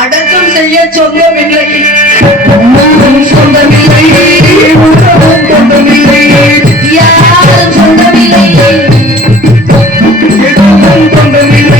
அடக்கம் செய்ய சொந்தமில்லை சொந்தமில்லை சொந்தமில்லை யாரும் சொந்தமில்லை சொந்தமில்லை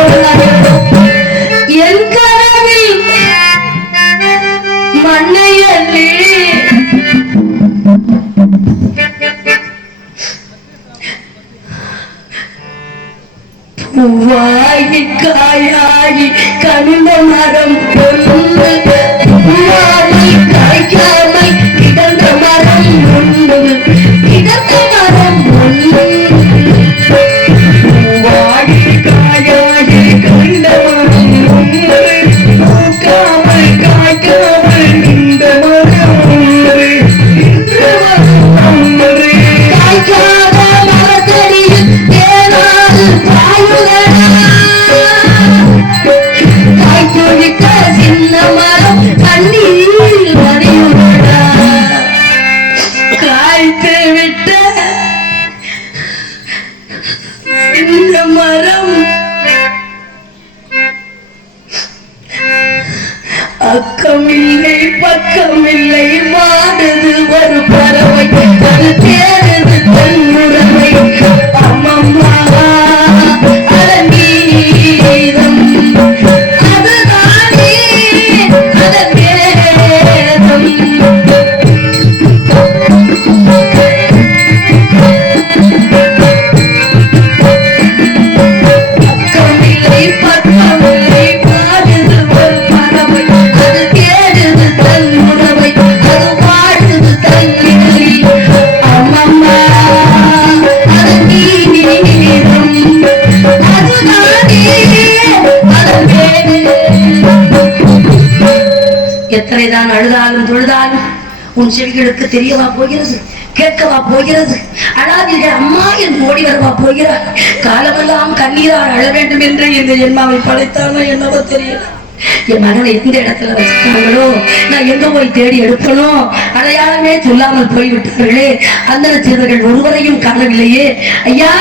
பூவாகி காயாகி கனிந்த மரம் பொருந்து அக்கமில்லை பக்கமில்லை மாடுது ஒரு பறவை. அது தேடுது தன் எத்தனைதான் அழுதாலும் தொழுதாலும் உன் செவிகளுக்கு தெரியவா போகிறது? கேட்கவா போகிறது? அழாதீர்கள் அம்மா என் ஓடி வரவா போகிறார். காலமெல்லாம் கண்ணீரால் அழ வேண்டும் என்று இந்த என்மாவை படைத்தாலும் என்னவோ தெரியல. என் மகனை எந்த இடத்துல வச்சிருக்காங்களோ நான் எங்க போய் தேடி எடுக்கணும் அடையாளமே சொல்லாமல் போய்விட்டார்களே. அந்த சிறுவர்கள் ஒருவரையும் காணவில்லையே. ஐயா